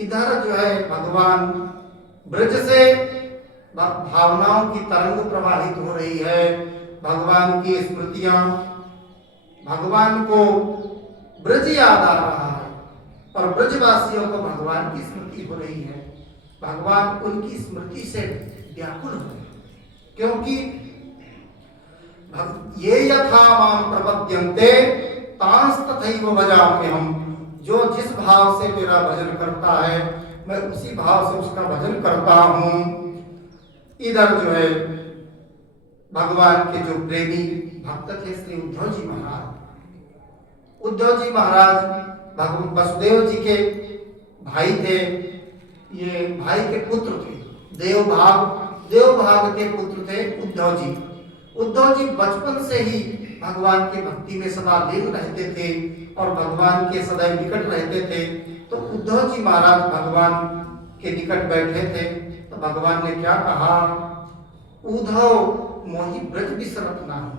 इधर जो है भगवान ब्रज से भावनाओं की तरंग प्रवाहित हो रही है, भगवान की स्मृतियां, भगवान को ब्रज याद आ रहा है और ब्रजवासियों को भगवान की स्मृति हो रही है। भगवान उनकी स्मृति से व्याकुल हो रहे हैं, क्योंकि ये यथा माम प्रपद्यन्ते तांस तथैव भजाम्यहम्। जो जिस भाव से मेरा भजन करता है मैं उसी भाव से उसका भजन करता हूँ। इधर जो है भगवान के जो प्रेमी भक्त थे श्री उद्धव जी महाराज, उद्धव जी महाराज भगवान वसुदेव जी के भाई थे, ये भाई के पुत्र थे, देवभाग के पुत्र थे उद्धव जी। उद्धव जी बचपन से ही भगवान की भक्ति में सदा लीन रहते थे और भगवान के सदैव निकट रहते थे। तो उद्धव जी महाराज भगवान के निकट बैठे थे तो भगवान ने क्या कहा, उद्धव मोहि ब्रज बिसरत नाही,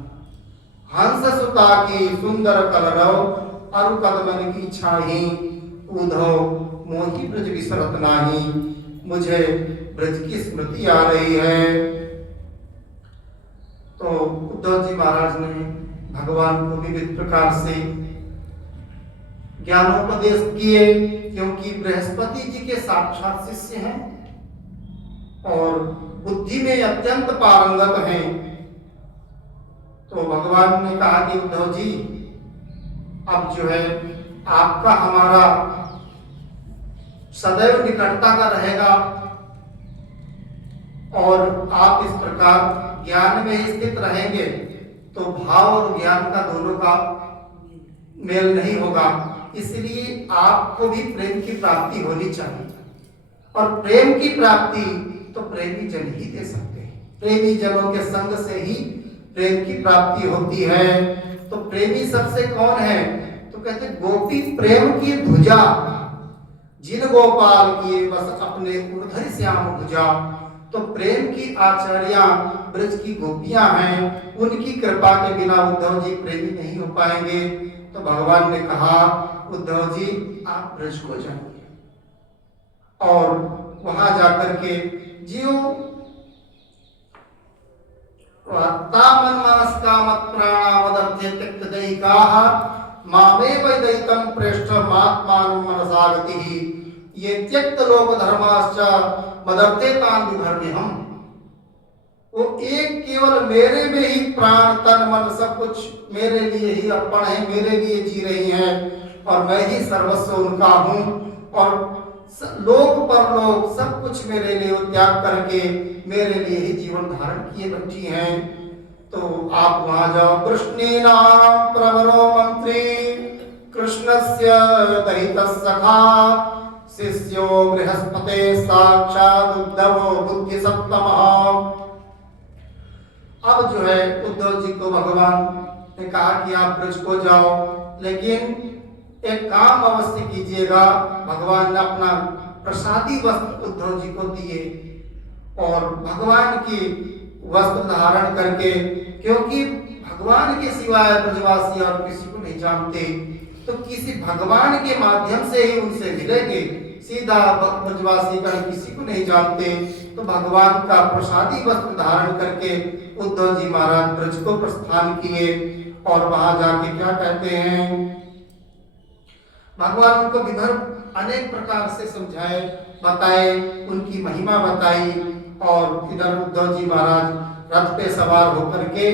हंस सुता की सुंदर कलरव अरु कदमन की छाही, उद्धव मोहि ब्रज बिसरत नाही, मुझे ब्रज की स्मृति आ रही है। तो उद्धव जी महाराज ने भगवान को विविध प्रकार से ज्ञानोपदेश किए, क्योंकि बृहस्पति जी के साक्षात शिष्य हैं और बुद्धि में अत्यंत पारंगत हैं। तो भगवान ने कहा कि उद्धव जी अब जो है आपका हमारा सदैव निकटता का रहेगा और आप इस प्रकार ज्ञान में स्थित रहेंगे तो भाव और ज्ञान का दोनों का मेल नहीं होगा, इसलिए आपको भी प्रेम की प्राप्ति होनी चाहिए। और प्रेम की प्राप्ति तो प्रेमी जन ही दे सकते हैं, प्रेमी जनों के संग से ही प्रेम की प्राप्ति होती है। तो प्रेमी सबसे कौन है, तो कहते गोपी प्रेम की ध्वजा, जिन गोपाल किए बस अपने उर्धर श्याम भुजा। तो प्रेम की आचार्या ब्रज की गोपियां हैं, उनकी कृपा के बिना उद्धव जी प्रेमी नहीं हो पाएंगे। तो भगवान ने कहा उद्धव जी आप ब्रज को जाइए और वहां जाकर के जियो तामन मनस कामत प्राणावदर्थे त्यक्त दैकाः मामेव दैतम प्रेष्ठ महात्मानं मनसागतिः, ये त्यक्त लोक धर्माश्च मदर्थे तान विधर्म्यहम्। वो एक केवल मेरे में ही प्राण तन मन सब कुछ मेरे लिए ही अर्पण है, मेरे लिए जी रही हैं और मैं ही सर्वस्व उनका हूँ और लोक परलोक सब कुछ मेरे लिए त्याग करके मेरे लिए ही जीवन धारण किए बैठी हैं। तो आप वहां जाओ। कृष्णेनाम प्रवरो मंत्री कृष्णस्य दहितः सखा शिष्यो बृहस्पते साक्षात् उद्धवो बुद्धि सप्तमः। अब जो है उद्धव जी को भगवान ने कहा कि आप ब्रज को जाओ, लेकिन एक काम अवश्य कीजिएगा। भगवान ने अपना प्रसादी वस्त्र उद्धव जी को दिए और भगवान की वस्त्र धारण करके, क्योंकि भगवान के सिवाय ब्रजवासी और किसी को नहीं जानते, तो किसी भगवान के माध्यम से ही उनसे मिलेंगे, सीधा ब्रजवासी का किसी को नहीं जानते। तो भगवान का प्रसादी वस्त्र धारण करके उद्धव जी महाराज ब्रज को प्रस्थान किए और वहां जाके क्या कहते हैं, भगवान उनको विदर्भ अनेक प्रकार से समझाए, बताए, उनकी महिमा बताई। और इधर उद्धव जी महाराज रथ पे सवार होकर के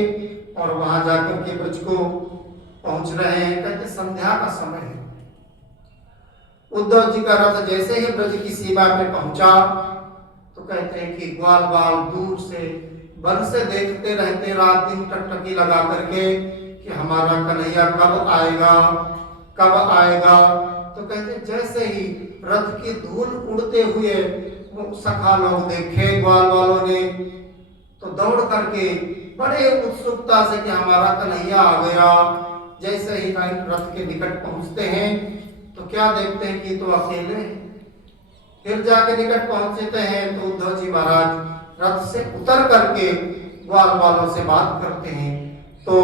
और वहां जाकर के ब्रज को पहुंच रहे हैं। कहते संध्या का समय है। उद्धव जी का रथ जैसे ही ब्रज की सीमा पे पहुंचा तो कहते हैं कि ग्वाल बाल दूर से वन से देखते रहते रात दिन टकटकी लगा करके कि हमारा कन्हैया कब आएगा कब आएगा। तो कहते जैसे ही रथ की धूल उड़ते हुए वो सखा लोग देखे ग्वाल वालों ने, तो दौड़ करके बड़े उत्सुकता से कि हमारा कन्हैया आ गया। जैसे ही रथ के निकट पहुंचते हैं तो क्या देखते हैं कि तो अकेले हैं। फिर जाके निकट पहुंचते हैं तो उद्धव जी महाराज रथ से उतर करके ग्वाल वालों से बात करते हैं। तो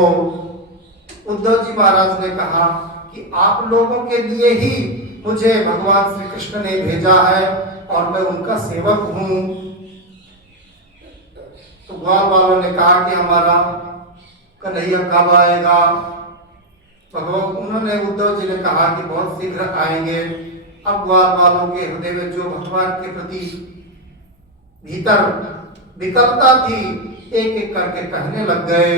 उद्धव जी महाराज ने कहा कि आप लोगों के लिए ही मुझे भगवान श्री कृष्ण ने भेजा है और मैं उनका सेवक हूँ। तो ग्वाल वालों ने कहा कि हमारा कन्हैया कब आएगा? भगवान उन्होंने उद्धव जी ने कहा कि बहुत शीघ्र आएंगे। अब ग्वाल वालों के हृदय में जो भगवान के प्रति भीतर विकलता थी, एक एक करके कहने लग गए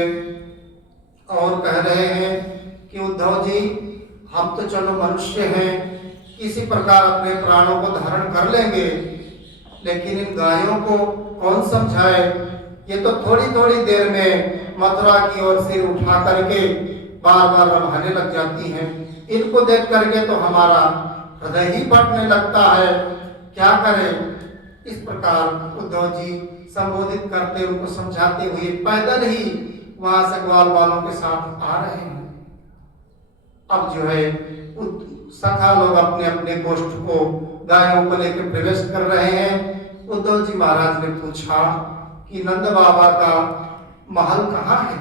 और कह रहे हैं कि उद्धव जी, हम तो चलो मनुष्य हैं, किसी प्रकार अपने प्राणों को धारण कर लेंगे, लेकिन इन गायों को कौन समझाए? ये तो थोड़ी थोड़ी देर में मथुरा की ओर सिर उठा करके बार बार रमाने लग जाती हैं। इनको देख करके तो हमारा हृदय ही फटने लगता है, क्या करें? इस प्रकार उद्धव जी संबोधित करते, उनको समझाते हुए पैदल ही वहां से ग्वाल वालों के साथ आ रहे हैं। अब जो है सखा लोग अपने अपने गोष्ठ को गायों को लेकर प्रवेश कर रहे हैं। उद्धव जी महाराज ने पूछा कि नंद बाबा का महल कहाँ है?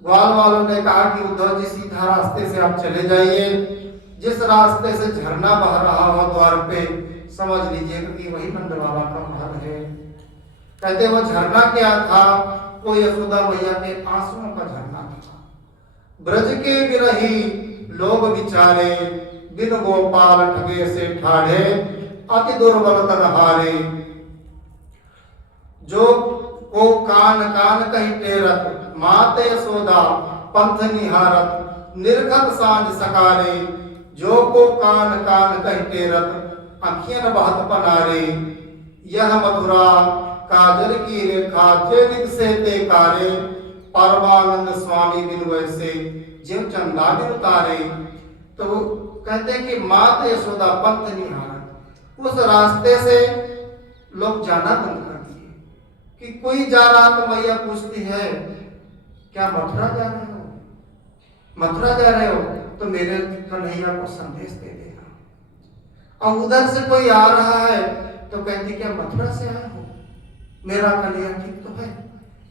ग्वाल वालों ने कहा कि उद्धव जी सीधा रास्ते से आप चले जाइए, जिस रास्ते से झरना बह रहा हो द्वार पे, समझ लीजिएगा कि वही नंद बाबा का महल है। कहते वो झरना क्या था? वो यशोदा मैया के आंसुओं का झरना था। ब्रज के बिरही लोग बिचारे, बिन गोपाल ठगे से ठाढ़े, अति दुर्बल तन हारे। जो को कान कान कही टेरत, माते यशोदा पंथ निहारत, निर्घत सांझ सकारे। जो को कान कान कही टेरत, अखियन बहत पनारे। यह मथुरा काजल की रेखा, चेनिक से ते कारे। परमानंद स्वामी बिन वैसे, जीव चंदा बिन उतारे। तो कहते हैं कि मात यशोदा पंथ निहारत, उस रास्ते से लोग जाना बंद कर दिए कि कोई जा रहा तो मैया पूछती है, क्या मथुरा जा रहे हो? मथुरा जा रहे हो तो मेरे कन्हैया को संदेश दे देना। और उधर से कोई आ रहा है तो कहती क्या मथुरा से आए हो? मेरा कन्हैया ठीक तो है।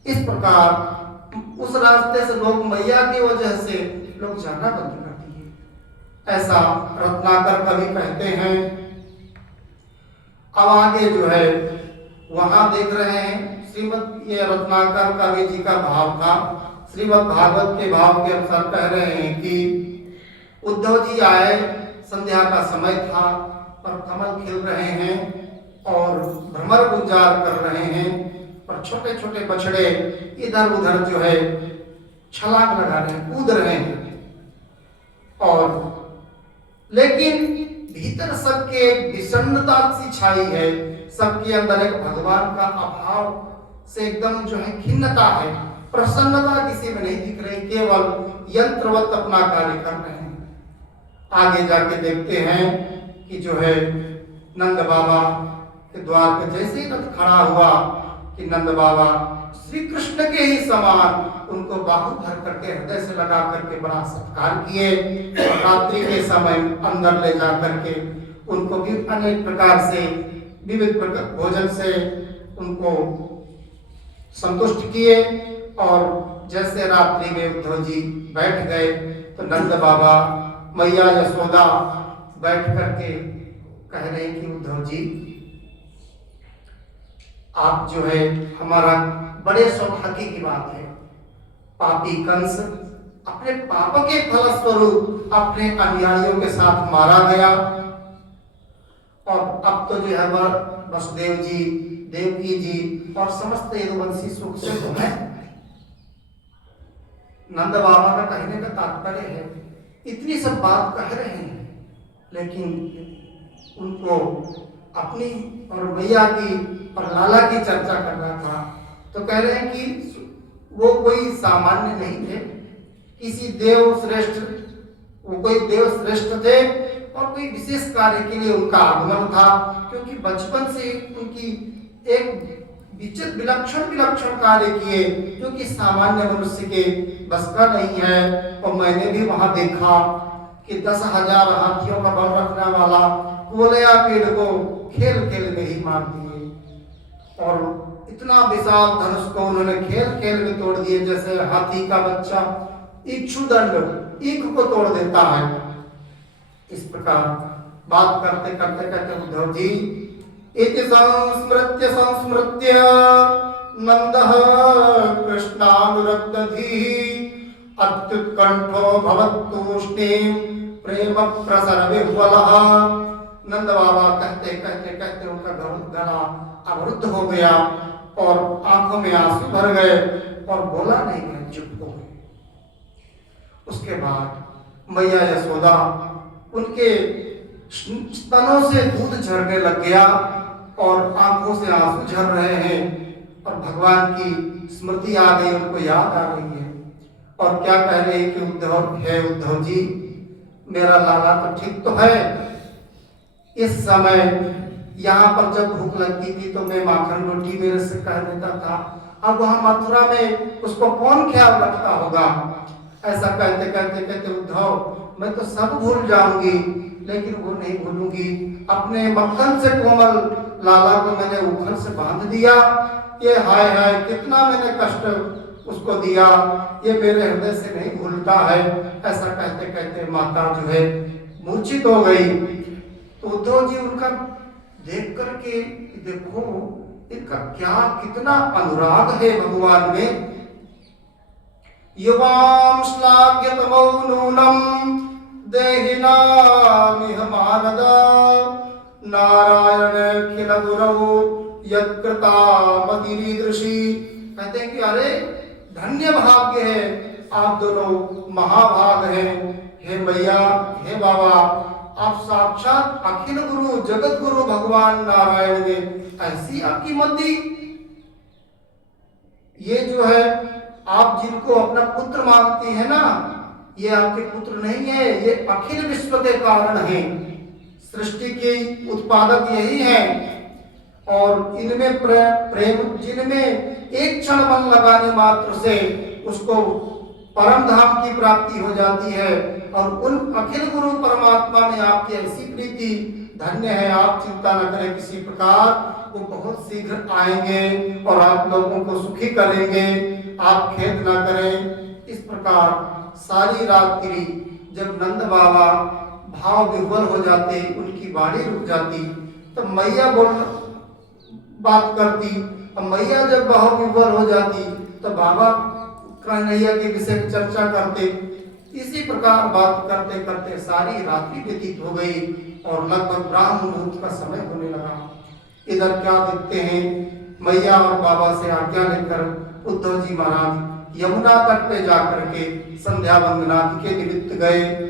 इस प्रकार उस रास्ते से लोग मैया की वजह से लोग जाना बंद कर दिए। ऐसा रत्नाकर कवि कहते हैं। अब आगे जो है वहां देख रहे हैं श्रीमद, ये रत्नाकर कवि जी का भाव था। श्रीमद् भागवत के भाव के अनुसार कह रहे हैं कि उद्धव जी आए, संध्या का समय था और कमल खिल रहे हैं और भ्रमर गुंजार कर रहे हैं और छोटे छोटे बछड़े इधर उधर जो है छलांग लगा रहे हैं, कूद रहे हैं। और लेकिन भीतर सबके एक विषन्नता सी छाई है, सबके अंदर एक भगवान का अभाव से एकदम जो है खिन्नता है, प्रसन्नता किसी में नहीं दिख रही, केवल यंत्रवत अपना कार्य कर रहे हैं। आगे जाके देखते हैं कि जो है नंद बाबा के द्वार पे जैसे ही रथ खड़ा हुआ कि नंद बाबा श्री कृष्ण के ही समान उनको बाहु भर करके हृदय से लगा करके बड़ा सत्कार किए। रात्रि के समय अंदर ले जा करके उनको भी अनेक प्रकार से विविध भोजन से उनको संतुष्ट किए। और जैसे रात्रि में उद्धव जी बैठ गए तो नंद बाबा मैया यशोदा बैठ करके कह रहे हैं कि उद्धव जी आप जो है हमारा बड़े सौभाग्य की बात है, पापी कंस अपने पाप के फलस्वरूप अपने अनुयायियों के साथ मारा गया और अब तो जो है वसुदेव जी, देवकी जी और समस्त यदुवंशी सुख से तो है। नंद बाबा का कहने का तात्पर्य है इतनी सब बात कह रहे हैं, लेकिन उनको अपनी और मैया की और लाला की चर्चा करना था। तो कह रहे हैं कि वो कोई सामान्य नहीं थे, किसी देव श्रेष्ठ, वो कोई देव श्रेष्ठ थे और कोई विशेष कार्य के लिए उनका आगमन था, क्योंकि बचपन से उनकी एक विलक्षण कार्य किए जो कि सामान्य मनुष्य के बस का नहीं है। और मैंने भी वहां देखा कि 10,000 हाथियों का बल रखने वाला कोलया पेड़ को खेल खेल में ही मार दिए और इतना विशाल धनुष को उन्होंने खेल खेल में तोड़ दिए, जैसे हाथी का बच्चा इक्षुदंड ईख को तोड़ देता है। इस प्रकार बात करते करते कहते उद्धव जी, इति संस्मृत्य संस्मृत्य नंदः कृष्णानुरक्तधीः अत्युत्कंठो भवत्तूष्णीं प्रेम प्रसर विह्वलः। नंद बाबा कहते कहते कहते उनका गला अवरुद्ध हो गया और आंखों में आंसू भर गए और बोला नहीं गया, चुप हो गए। उसके बाद मैया यशोदा, उनके स्तनों से दूध झरने लग गया और आंखों से आंसू झर रहे हैं और भगवान की स्मृति आ गई, उनको याद आ रही है और क्या कह रहे हैं कि उद्धव जी, मेरा लाला तो ठीक तो है। इस समय यहाँ पर जब भूख लगती थी तो मैं माखन रोटी मेरे से कह देता था, अब वहां मथुरा में उसको कौन ख्याल रखता होगा। ऐसा कहते कहते कहते उद्धव, मैं तो सब भूल जाऊंगी लेकिन वो नहीं भूलूंगी। अपने मक्खन से कोमल लाला को मैंने उखल से बांध दिया, ये हाय हाय कितना मैंने कष्ट उसको दिया, ये मेरे हृदय से नहीं भूलता है। ऐसा कहते कहते माता जो है मूर्छित हो गई। तो उद्धव जी उनका देख करके, देखो इनका क्या कितना अनुराग है भगवान में। युवां श्लाघ्यतमो नूनं देहिनामिह मानद नारायण खिल गुरौ यत्कृतामतिरीदृशी। कहते हैं कि अरे धन्य भाग्य है, आप दोनों महाभाग हैं। हे मैया, हे बाबा, आप साक्षात अखिल गुरु जगत गुरु भगवान नारायण ने ऐसी आपकी मत दी। ये जो है आप जिनको अपना पुत्र मानती है ना, ये आपके पुत्र नहीं है, ये अखिल विश्व के कारण हैं, सृष्टि के उत्पादक यही हैं। और इनमें प्रेम, जिनमें एक क्षण मन लगाने मात्र से उसको परम धाम की प्राप्ति हो जाती है। और उन अखिल गुरु परमात्मा में आपकी ऐसी प्रीति, धन्य है। आप चिंता न करें किसी प्रकार, वो बहुत शीघ्र आएंगे और आप लोगों को सुखी करेंगे, आप खेद न करें। इस प्रकार सारी रात्रि जब नंद बाबा भाव विह्वल हो जाते, उनकी वाणी रुक जाती, तो मैया बात करती। अब मैया जब भाव विह्वल हो जाती तो बाबा कन्हैया के विषय में चर्चा करते। इसी प्रकार बात करते करते सारी रात्रि व्यतीत हो गई और लगभग ब्राह्म मुहूर्त का समय होने लगा। इधर क्या देखते हैं, मैया और बाबा से आज्ञा लेकर उद्धव जी महाराज यमुना तट पे जाकर के संध्या वंदना के निमित्त गए।